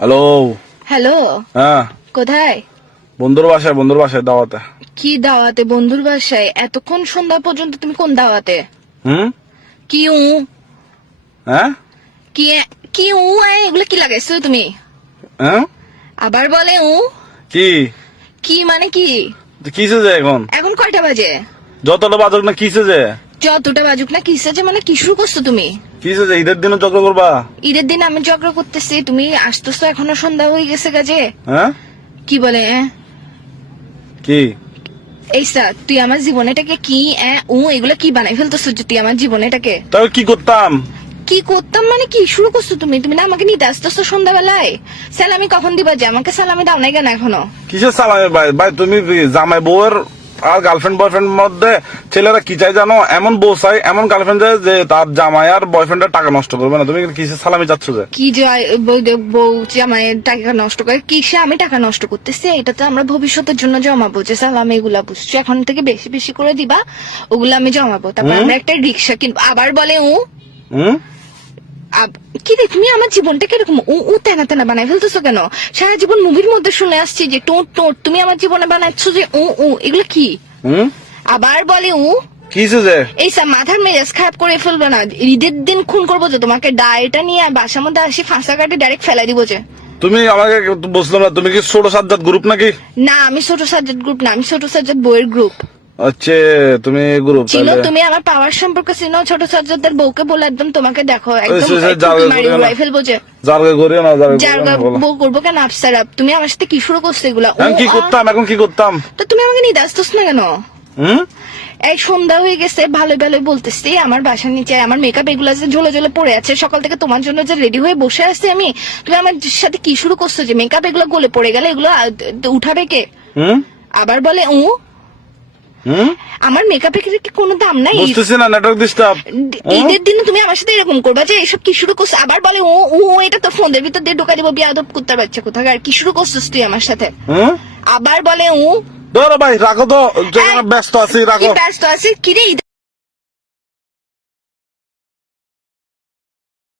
Hello. Hello, হ্যাঁ, কোথায়? বন্ধুর বাসায় দাওয়াতে। কি দাওয়াতে? বন্ধুর বাসায়? এতক্ষণ সন্ধ্যা পর্যন্ত তুমি কোন দাওয়াতে? হুম। কি হ্যাঁ কি কি এগুলো কি লাগাইছো তুমি? হ্যাঁ আবার বলে কি কি মানে কি? কিসে যে এখন এখন কয়টা বাজে? যতটা বাজক না কিসে যে যতটা বাজুক না কিসে যে মানে কি শুরু করছো তুমি? কিসে যে ঈদের দিনে চক্র করবা? ঈদের দিন আমি ঝগড়া করতেছি, তুমি আসতেছো এখনো সন্ধ্যা হয়ে গেছে কাজে। হ্যাঁ কি বলে কি এইসা তুই আমার জীবনেটাকে কি এগুলো কি বানাই ফেলতেছো যে তুই আমার জীবনেটাকে? তবে কি করতাম? কি করতাম মানে কি শুরু করছো তুমি? তুমি না আমাকে নিতে আসতেছো সন্ধ্যাবেলায়? সালামি কখন দিবা? যে আমাকে সালামি দাও নাই কেন এখনো? কিসের সালামে ভাই? ভাই তুমি জামাই বউয়ের আর গার্লফ্রেন্ড বয়ফ্রেন্ড মধ্যে ছেলেরা কি চাই জানো? এমন বউ চাই, এমন গার্লফ্রেন্ড চাই যে তার জামাই আর বয়ফ্রেন্ডের টাকা নষ্ট করবে না। তুমি কিসের সালামি চাচ্ছ যে? কি যে বউ যে আমার টাকা নষ্ট করে? কিসে আমি টাকা নষ্ট করতেছি? এটা তো আমরা ভবিষ্যতের জন্য জমাবো, যে সালামি এগুলা বুঝছো এখন থেকে বেশি বেশি করে দিবা, ওগুলো আমি জমাবো, তারপর আমরা একটা রিক্সা কিনবো। আবার বলে হুম। কি রে তুমি আমার জীবনটা কিরকম তেনা তেনা বানাই ফেলতেছো কেন? সারা জীবন মুভির মধ্যে শুনে আসছি যে টোট টোট, তুমি আমার জীবনে বানাচ্ছ যে এগুলো কি? হুম। আবার বলে কিসে যে? এইসব মাথার মেজাজ খারাপ করে ফেলবে না। ঈদের দিন খুন করবো যে তোমাকে, ডায়েটা নিয়ে বাসার মধ্যে আসি ফাঁসা কাটে ডাইরেক্ট ফেলাই দিব যে। তুমি আমাকে বুঝলাম না, তুমি কি ছোট সাজ্জাদ গ্রুপ নাকি? না, আমি ছোট সাজ্জাদ গ্রুপ না, আমি ছোট সাজ্জাদ বইয়ের গ্রুপ। আচ্ছা, তুমি গ্রুপ চিনো? তুমি আমার পাওয়ার সম্পর্কে চিনো? ছোট সাজ্জাদের বউকে বলে একদম তোমাকে দেখো একদম উড়াই ফেলবো যে। জারগা করিও না, জারগা বউ করবো কেন? আফসারা তুমি আমার সাথে কি শুরু করছো এগুলা? কি করতাম এখন? কি করতাম? তো তুমি আমাকে নিতে আসতেছ না কেন? হুম। এই সন্ধ্যা হয়ে গেছে, ভালোই ভালোই বলতেছি, আমার বাসার নিচে আমার মেকআপ এগুলো যে ঝোলে ঝোলে পড়ে আছে, সকাল থেকে তোমার জন্য যে রেডি হয়ে বসে আছি আমি, তুমি আমার সাথে কি শুরু করছো যে মেকআপ এগুলো গলে পড়ে গেলে এগুলো উঠাবে কে? হুম। আবার বলে হুম। আমার মেকআপের কি কোনো দাম নাই? বুঝতেছি না, নেটওয়ার্ক ডিস্টার্ব। ঈদের দিনে তুমি আমার সাথে এরকম করবা যে এসব কি শুরু করছো? আবার বলে এটা তো ফোনের ভিতর দিয়ে ঢোকা দিব, বিয়াদব কুত্তার বাচ্চা কোথাকার, কি শুরু করছিস তুই আমার সাথে? আবার বলে ধরো ভাই, রাখো তো, ব্যস্ত আছি, রাখো। ব্যস্ত আছি কি রে?